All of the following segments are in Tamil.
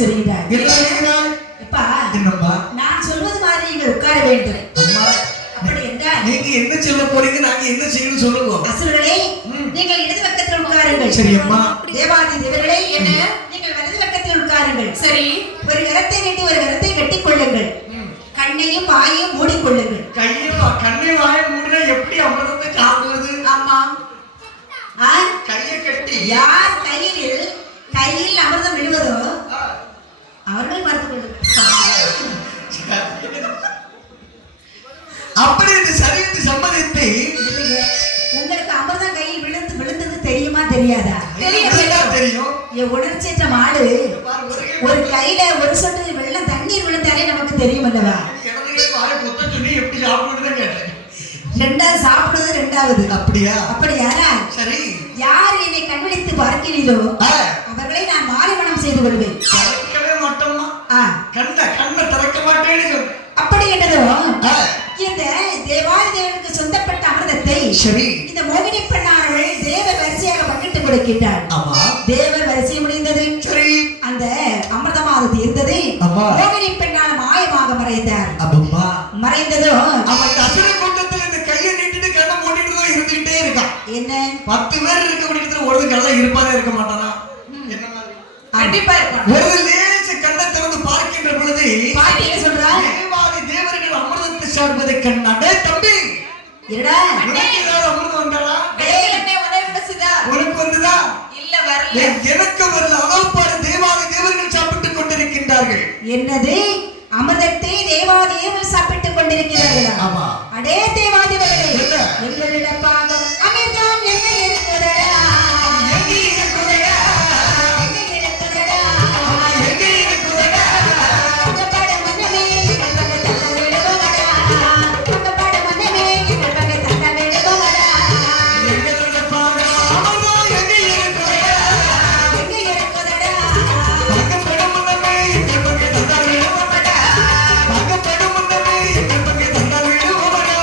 சொல்கிறார். எப்பா நான் சொல்வது மாதிரி நீங்கள் உட்கார வேண்டும். அப்படி என்றால் நீங்க என்ன சொல்ல போறீங்க, நாங்க என்ன செய்யணும் சொல்லுங்க. அசுரர்களே நீங்கள் இடது பக்கத்தில் உட்காருங்கள். சரி அம்மா. தேவாதி தேவர்களே என்ன நீங்கள் வலது பக்கத்தில் உட்காருங்கள். சரி. ஒரு கரத்தை நீட்டி ஒரு கரத்தை கட்டிக் கொள்ளுங்கள். கண்ணையும் வாயையும் மூடிக்கொள்ளுங்கள். கண்ணையும் வாயை மூடினா எப்படி அமிர்தத்தை சாப்பிடுவது? ஆமா. கையை கட்டி யார் கையில் அமிர்தம் விழுவதோ அவர்கள் மறுத்து கொள்ளுங்கள். அப்படி என்று சரி என்று சம்மதித்து உங்களுக்கு அமிர்தம் கையில் விழுந்தது தெரியுமா தெரியாதா? தெரியும். என் உணர்ச்சியற்ற மாடு ஒரு கையில ஒரு சொட்டு வெள்ளம் தண்ணீர் விழுந்தாலே நமக்கு தெரியும் அல்லவா? எப்படி சாப்பிடுறதுன்னு கேட்டேன். ரெண்டாவது சாப்பிடுறது ரெண்டாவது. அப்படியானா சரி. யார் என்னை கண்விழித்து பார்க்கிறீர்களோ அவர்களை நான் மாறுமணம் செய்து கொள்வேன். கண்ணை திறக்க மாட்டேன்னு. அப்படி என்னதோ இந்த தேவாதி தேவனுக்கு சொந்தப்பட்ட அமிர்தத்தை சரி இந்த மோகினி பெண்ணானவள் தேவர் வரிசையாக பங்கிட்டு கொடுக்கின்றாள். தேவர் வரிசை முடிந்தது. சரி. அந்த அமிர்தமாக தீர்ந்தது. மோகினி பெண்ணான மாயமாக மறைந்தார். மறைந்ததோ அவன் அசுர கூட்டத்தில் இந்த கையை நீட்டிட்டு கண்ணை மூடிட்டு தான் இருந்துகிட்டே இருக்கான். என்ன 10 பேர் இருக்க கூடியதுல ஒரு கண்ணை இருப்பாரே இருக்க மாட்டானா? என்ன மாதிரி கண்டிப்பா இருப்பான். ஒரு லேச கண்ணை திறந்து பார்க்கின்ற பொழுது பாட்டி என்ன சொல்றா? தேவாதி தேவர்கள் அமிர்தத்தை சார்பதை கண்ணாடே தம்பி இருடா உனக்கு ஏதாவது அமிர்தம் வந்தாளா? டேய் உனக்கு வந்ததா? உனக்கு வந்ததா? இல்ல வரல. எனக்கு வரல. அகப்பாடு தேவாதி தேவர்கள் சாப்பிட்டுக் கொண்டிருக்கின்றார்கள். என்னது? அமிர்தத்தை தேவாதி தேவர்கள் சாப்பிட்டுக் கொண்டிருக்கிறார்களா? ஆமா. அடே தேவாதி தேவர்களே எங்களிடம் பாகம் அமிர்தம் எங்க இருக்குதடா? எங்க இருக்குதடா? எங்க இருக்குதடா? எங்க இருக்குதடா? அந்த பட மனமே எங்கள் பக்கத்துல விடுவடா. அந்த பட மனமே எங்கள் பக்கத்துல விடுவடா. எங்களுடைய பாகம் அமிர்தம் எங்க இருக்குதடா? எங்க இருக்குதடா? பக்கப்படும் மனமே எங்கள் பக்கத்துல விடுவடா. பக்கப்படும் மனமே எங்கள் பக்கத்துல விடுவடா.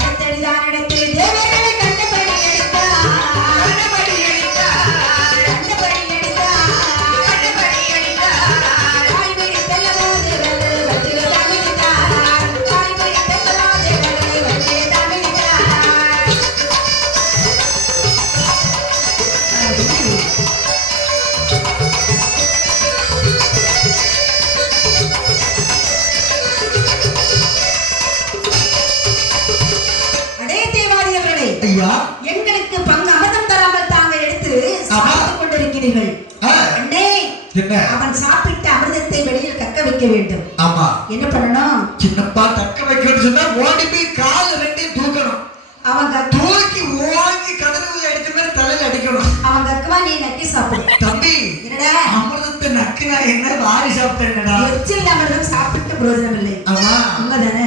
அடுத்தடிதான் இடத்தில் தேவர்களை கண்டபடி எடுத்தார். கண்டபடி எடுத்தார். கண்டபடி எடுத்தார். கண்டபடி எடுத்தார். காய்பிடி தெல்லவோ தேவர்கள் வச்சில தாமிடித்தார். காய்பிடி தெல்லவோ தேவர்கள் வச்சில தாமிடித்தார். அடே தேவாதியவர்களே ஐயா எங்களுக்கு பங்கு அமிர்தம் தராமல் தாங்க எடுத்து சாப்பிட்டுக் கொண்டிருக்கிறீர்கள். அண்ணே என்ன? அவன் சாப்பிட்ட அமிர்தத்தை வெளியில் கக்க வைக்க வேண்டும். ஆமா. என்ன பண்ணணும்? சின்னப்பா தக்க வைக்கணும்னு சொன்னா ஓடி போய் கால் ரெண்டையும் தூக்கணும். அவன் தூக்கி ஓங்கி கடலுல அடிச்ச மாதிரி தலையில அடிக்கணும். அவன் கக்குவா நீ நக்கி சாப்பிடு. தம்பி என்னடா அமிர்தத்தை நக்குனா என்ன வாரி சாப்பிட்டேன்டா. எச்சில் அமிர்தம் சாப்பிட்டு பிரயோஜனம் இல்லை. ஆமா உண்மைதானே?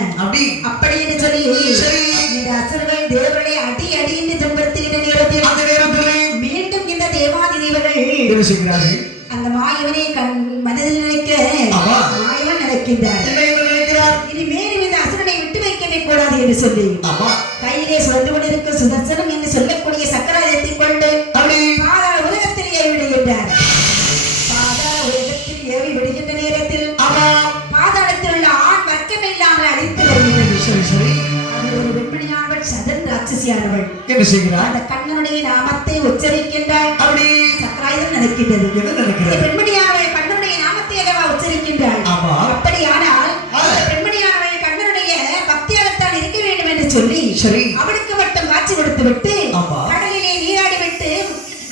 அப்படி என்று சொல்லி சரி இந்த அசுரர்கள் தேவர்களை அடி என்று துன்புறுத்துகிற நேரத்தில் அந்த நேரத்தில் மீண்டும் இந்த தேவாதி தேவர்கள் என்ன செய்கிறார்கள்? அந்த மாயவனை மனதில் நினைக்க மாயவன் நினைக்கின்றார். இனி மேலும் இந்த அசுரனை விட்டு வைக்கவே கூடாது என்று சொல்லி கையிலே சுழந்து கொண்டிருக்கும் சுதர்சனம் என்று சொல்லக்கூடிய சக்கராயத்தை கொண்டு பாதாள உலகத்தில் ஏவி விடுகின்றார். பாதாள உலகத்தில் ஏவி விடுகின்ற நேரத்தில் பாதாளத்தில் உள்ள ஆண் வர்க்கம் இல்லாமல் அழித்து வருகிறது. ஒரு வெண்மணியானவள் சதன் ராட்சசியானவள் என்ன செய்கிறார்? அந்த கண்ணனுடைய நாமத்தை உச்சரிக்கின்றாள். சக்கராயுதம் நினைக்கின்றது. பெண்மணியானவள் கண்ணனுடைய நாமத்தை அல்லவா உச்சரிக்கின்றாள். அப்படியானால் பெண்மணியானவள் கண்ணனுடைய பக்தியாகத்தான் இருக்க வேண்டும் என்று சொல்லி அவளுக்கு மட்டும் காட்சி கொடுத்து விட்டு கடலிலே நீராடி விட்டு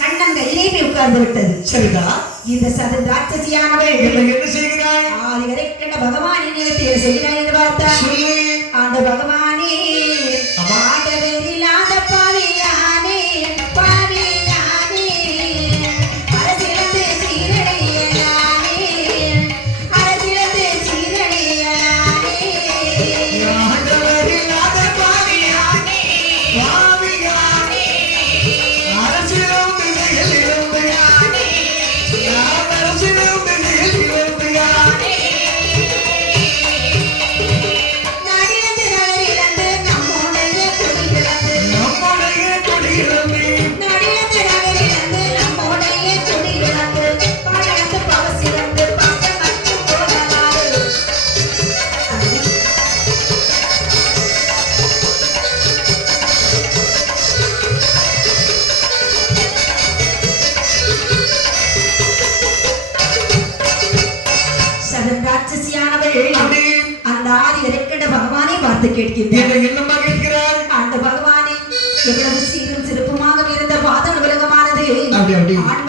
கண்ணன் கையிலே போய் உட்கார்ந்து விட்டது. சரிதா? இந்த சதன் ராட்சசியானவள் என்ன செய்கிறாள்? ஆதி வரை கண்ட பகவான் நினைத்து செய்கிறாய் என்று பார்த்தார். அந்த பகவானே ஆண்டவரில்லாத பாவியானே பாவியானே அரசியலத்து சீரடியானே அரசியலத்து சீரடியானே ஆண்டவரில்லாத பாவியானே பாவியானே அரசியலத்து சீரடியானே அரசியலத்து சீரடியானே நாடினது நகரிலந்து நம்மோ அரசியானவள் அப்படி அந்த ஆதி இறக்கின்ற பகவானை பார்த்து கேட்கின்றார். என்னம்மா கேட்கிறார்? அந்த பகவானே எவ்வளவு சீரும் சிறப்புமாக இருந்த பாதல் உலகமானது அப்படி ஆண்